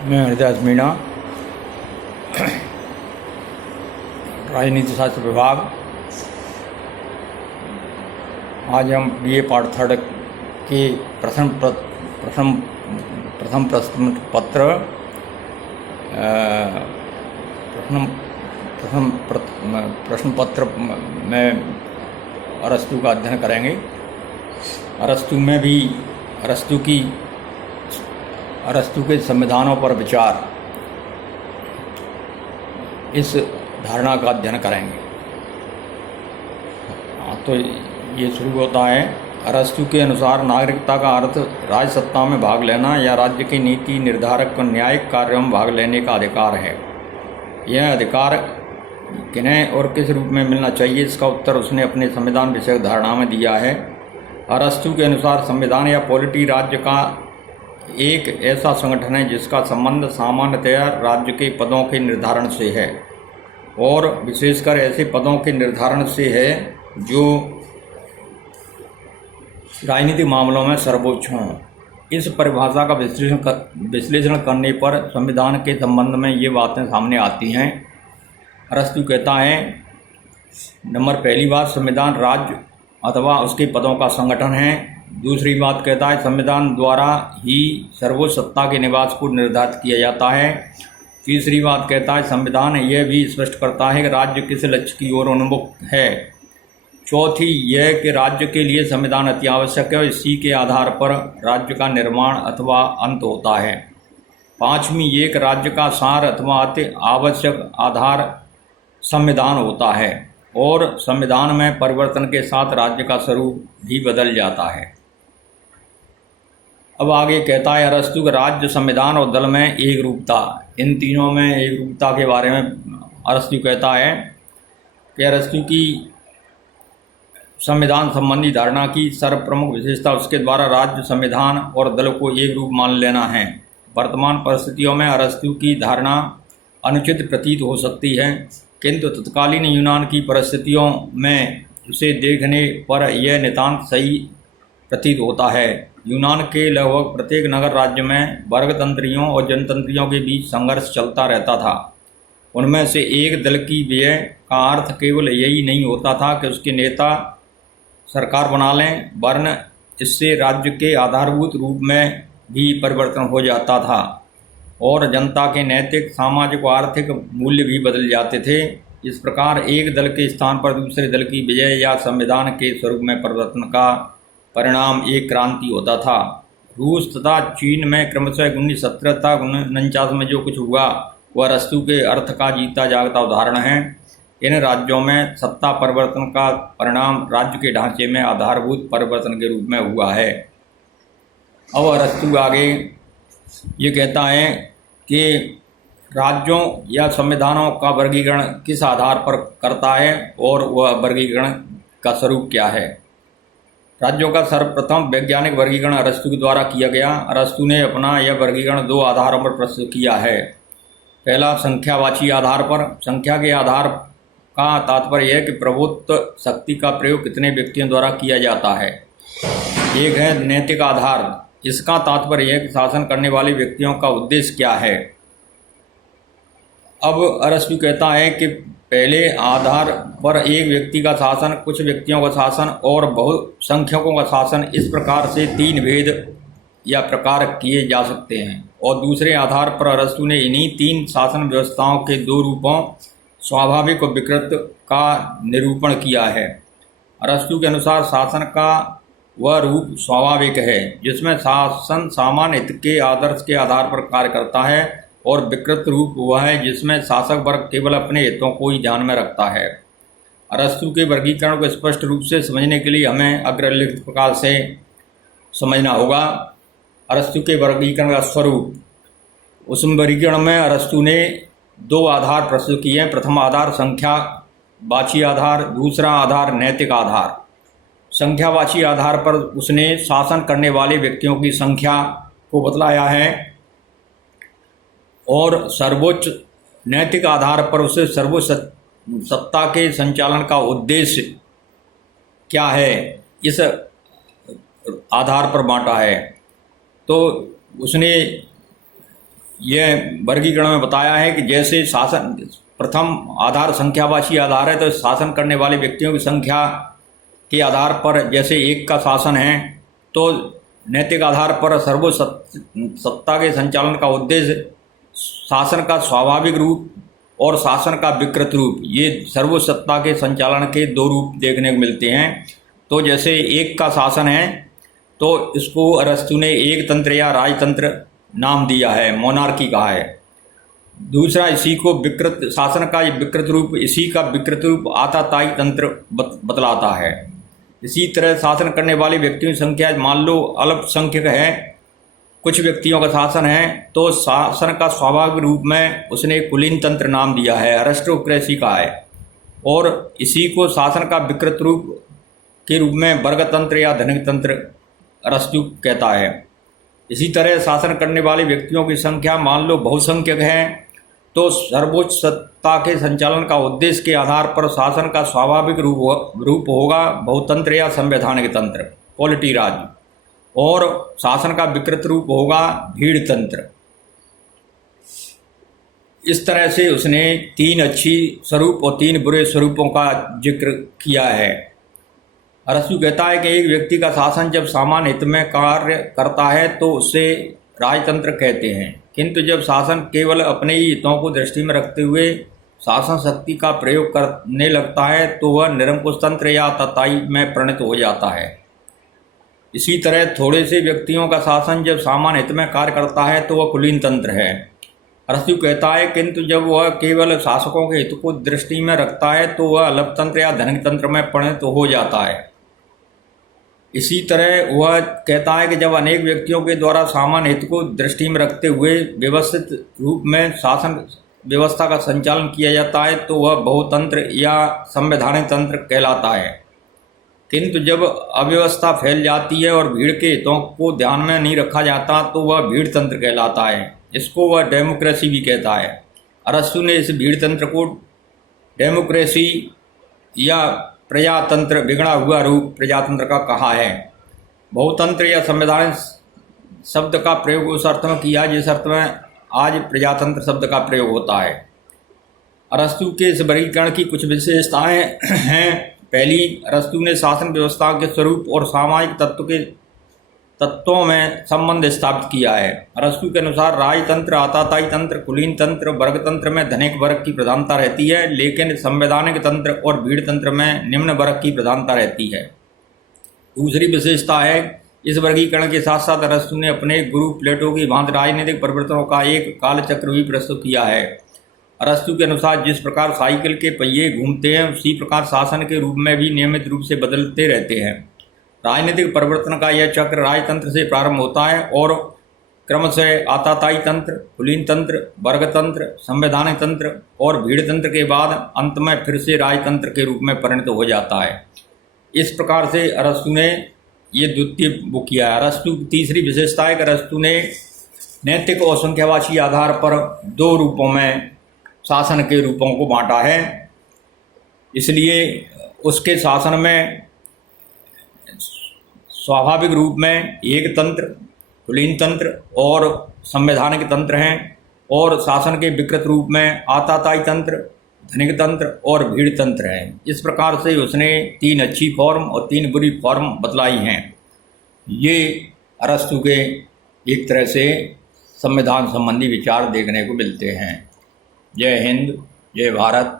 मैं हरिदास मीणा, राजनीति शास्त्र विभाग। आज हम बीए पार्ट थर्ड के प्रथम प्रश्न पत्र प्रश्न पत्र में अरस्तु का अध्ययन करेंगे। अरस्तु में भी अरस्तु के संविधानों पर विचार, इस धारणा का अध्ययन करेंगे। तो ये शुरू होता है। अरस्तु के अनुसार नागरिकता का अर्थ राज्य सत्ता में भाग लेना या राज्य की नीति निर्धारक व न्यायिक कार्यों में भाग लेने का अधिकार है। यह अधिकार किन्हें और किस रूप में मिलना चाहिए, इसका उत्तर उसने अपने संविधान विषयक धारणा में दिया है। अरस्तु के अनुसार संविधान या पॉलिटी राज्य का एक ऐसा संगठन है जिसका संबंध सामान्यतया राज्य के पदों के निर्धारण से है और विशेषकर ऐसे पदों के निर्धारण से है जो राजनीतिक मामलों में सर्वोच्च हों। इस परिभाषा का विश्लेषण करने पर संविधान के संबंध में ये बातें सामने आती हैं। अरस्तु कहता है, नंबर पहली बात, संविधान राज्य अथवा उसके पदों का संगठन है। दूसरी बात कहता है, संविधान द्वारा ही सर्वोच्च सत्ता के निवास को निर्धारित किया जाता है। तीसरी बात कहता है, संविधान यह भी स्पष्ट करता है कि राज्य किस लक्ष्य की ओर उन्मुख है। चौथी यह कि राज्य के लिए संविधान अति आवश्यक है और इसी के आधार पर राज्य का निर्माण अथवा अंत होता है। पाँचवीं ये कि राज्य का सार अथवा अति आवश्यक आधार संविधान होता है और संविधान में परिवर्तन के साथ राज्य का स्वरूप भी बदल जाता है। अब आगे कहता है अरस्तु के राज्य, संविधान और दल में एक रूपता। इन तीनों में एक रूपता के बारे में अरस्तु कहता है कि अरस्तु की संविधान संबंधी धारणा की सर्वप्रमुख विशेषता उसके द्वारा राज्य, संविधान और दल को एक रूप मान लेना है। वर्तमान परिस्थितियों में अरस्तु की धारणा अनुचित प्रतीत हो सकती है, किंतु तत्कालीन यूनान की परिस्थितियों में उसे देखने पर यह नितांत सही प्रतीत होता है। यूनान के लगभग प्रत्येक नगर राज्य में वर्गतंत्रियों और जनतंत्रियों के बीच संघर्ष चलता रहता था। उनमें से एक दल की विजय का अर्थ केवल यही नहीं होता था कि उसके नेता सरकार बना लें, वरन इससे राज्य के आधारभूत रूप में भी परिवर्तन हो जाता था और जनता के नैतिक, सामाजिक व आर्थिक मूल्य भी बदल जाते थे। इस प्रकार एक दल के स्थान पर दूसरे दल की विजय या संविधान के स्वरूप में परिवर्तन का परिणाम एक क्रांति होता था। रूस तथा चीन में क्रमशः 1917 तक 1949 में जो कुछ हुआ वह अरस्तु के अर्थ का जीता जागता उदाहरण है। इन राज्यों में सत्ता परिवर्तन का परिणाम राज्य के ढांचे में आधारभूत परिवर्तन के रूप में हुआ है। अब अरस्तु आगे ये कहता है कि राज्यों या संविधानों का वर्गीकरण किस आधार पर करता है और वह वर्गीकरण का स्वरूप क्या है। राज्यों का सर्वप्रथम वैज्ञानिक वर्गीकरण अरस्तु के द्वारा किया गया। अरस्तु ने अपना यह वर्गीकरण दो आधारों पर प्रस्तुत किया है। पहला, संख्यावाची आधार पर। संख्या के आधार का तात्पर्य है कि प्रभुत्व शक्ति का प्रयोग कितने व्यक्तियों द्वारा किया जाता है। एक है नैतिक आधार। इसका तात्पर्य है कि शासन करने वाले व्यक्तियों का उद्देश्य क्या है। अब अरस्तु कहता है कि पहले आधार पर एक व्यक्ति का शासन, कुछ व्यक्तियों का शासन और बहुसंख्यकों का शासन, इस प्रकार से तीन भेद या प्रकार किए जा सकते हैं। और दूसरे आधार पर अरस्तु ने इन्हीं तीन शासन व्यवस्थाओं के दो रूपों, स्वाभाविक और विकृत, का निरूपण किया है। अरस्तु के अनुसार शासन का वह रूप स्वाभाविक है जिसमें शासन सामान्य हित के आदर्श के आधार पर कार्य करता है और विकृत रूप वह है जिसमें शासक वर्ग केवल अपने हितों को ही ध्यान में रखता है। अरस्तु के वर्गीकरण को स्पष्ट रूप से समझने के लिए हमें अग्रलिखित प्रकार से समझना होगा। अरस्तु के वर्गीकरण का स्वरूप, उस वर्गीकरण में अरस्तु ने दो आधार प्रस्तुत किए हैं। प्रथम आधार संख्यावाची आधार, दूसरा आधार नैतिक आधार। संख्यावाची आधार पर उसने शासन करने वाले व्यक्तियों की संख्या को बतलाया है और सर्वोच्च नैतिक आधार पर उसे सर्वोच्च सत्ता के संचालन का उद्देश्य क्या है, इस आधार पर बांटा है। तो उसने यह वर्गीकरण में बताया है कि जैसे शासन प्रथम आधार संख्यावाची आधार है, तो शासन करने वाले व्यक्तियों की संख्या के आधार पर जैसे एक का शासन है, तो नैतिक आधार पर सर्वसत्ता के संचालन का उद्देश्य शासन का स्वाभाविक रूप और शासन का विकृत रूप, ये सर्वसत्ता के संचालन के दो रूप देखने को मिलते हैं। तो जैसे एक का शासन है तो इसको अरस्तु ने एक तंत्र या राजतंत्र नाम दिया है, मोनार्की कहा है। दूसरा, इसी को विकृत शासन का विकृत रूप, इसी का विकृत रूप आताताई तंत्र बतलाता है। इसी तरह शासन करने वाले व्यक्तियों की संख्या मान लो अल्पसंख्यक है, कुछ व्यक्तियों का शासन है, तो शासन का स्वाभाविक रूप में उसने कुलीन तंत्र नाम दिया है, अरिस्टोक्रेसी का है। और इसी को शासन का विकृत रूप के रूप में वर्गतंत्र या धनिक तंत्र अरस्तु कहता है। इसी तरह शासन करने वाले व्यक्तियों की संख्या मान लो बहुसंख्यक है, तो सर्वोच्च सत्ता के संचालन का उद्देश्य के आधार पर शासन का स्वाभाविक रूप होगा बहुतंत्र या संवैधानिक तंत्र, पॉलिटी राज, और शासन का विकृत रूप होगा भीड़ तंत्र। इस तरह से उसने 3 अच्छी स्वरूप और 3 बुरे स्वरूपों का जिक्र किया है। अरस्तु कहता है कि एक व्यक्ति का शासन जब सामान्य हित में कार्य करता है तो उसे राजतंत्र कहते हैं, किंतु जब शासन केवल अपने ही हितों को दृष्टि में रखते हुए शासन शक्ति का प्रयोग करने लगता है तो वह निरंकुश तंत्र या तताई में परिणत हो जाता है। इसी तरह थोड़े से व्यक्तियों का शासन जब सामान्य हित में कार्य करता है तो वह कुलीन तंत्र है। अरस्तु कहता है किंतु जब वह केवल शासकों के हित को दृष्टि में रखता है तो वह अल्पतंत्र या धनिक तंत्र में परिणत हो जाता है। इसी तरह वह कहता है कि जब अनेक व्यक्तियों के द्वारा सामान्य हित को दृष्टि में रखते हुए व्यवस्थित रूप में शासन व्यवस्था का संचालन किया जाता है तो वह बहुतंत्र या संवैधानिक तंत्र कहलाता है। किंतु जब अव्यवस्था फैल जाती है और भीड़ के हितों को ध्यान में नहीं रखा जाता तो वह भीड़ तंत्र कहलाता है। इसको वह डेमोक्रेसी भी कहता है। अरस्तु ने इस भीड़ तंत्र को डेमोक्रेसी या प्रजातंत्र बिगड़ा हुआ रूप प्रजातंत्र का कहा है। बहुतंत्र या संवैधानिक शब्द का प्रयोग उस अर्थ में किया जिस अर्थ में आज प्रजातंत्र शब्द का प्रयोग होता है। अरस्तु के इस वर्गीकरण की कुछ विशेषताएं हैं। पहली, अरस्तु ने शासन व्यवस्था के स्वरूप और सामाजिक तत्वों में संबंध स्थापित किया है। अरस्तु के अनुसार राजतंत्र, आताताई तंत्र, कुलीन तंत्र, वर्गतंत्र में धनिक वर्ग की प्रधानता रहती है, लेकिन संवैधानिक तंत्र और भीड़ तंत्र में निम्न वर्ग की प्रधानता रहती है। दूसरी विशेषता है, इस वर्गीकरण के साथ साथ अरस्तु ने अपने गुरु प्लेटो की भांति राजनीतिक परिवर्तनों का एक कालचक्र भी प्रस्तुत किया है। अरस्तु के अनुसार जिस प्रकार साइकिल के पहिए घूमते हैं उसी प्रकार शासन के रूप में भी नियमित रूप से बदलते रहते हैं। राजनीतिक परिवर्तन का यह चक्र राजतंत्र से प्रारंभ होता है और क्रमशः आताताई तंत्र, कुलीन तंत्र, वर्गतंत्र, संवैधानिक तंत्र और भीड़ तंत्र के बाद अंत में फिर से राजतंत्र के रूप में परिणत हो जाता है। इस प्रकार से अरस्तु ने ये द्वितीय वो किया है। अरस्तु की तीसरी विशेषता है कि अरस्तु ने नैतिक और संख्यावाची आधार पर 2 रूपों में शासन के रूपों को बांटा है। इसलिए उसके शासन में स्वाभाविक रूप में एक तंत्र, कुलीन तंत्र और संवैधानिक तंत्र हैं, और शासन के विकृत रूप में आताताई तंत्र, धनिक तंत्र और भीड़ तंत्र हैं। इस प्रकार से उसने 3 अच्छी फॉर्म और 3 बुरी फॉर्म बतलाई हैं। ये अरस्तु के एक तरह से संविधान संबंधी विचार देखने को मिलते हैं। जय हिंद, जय भारत।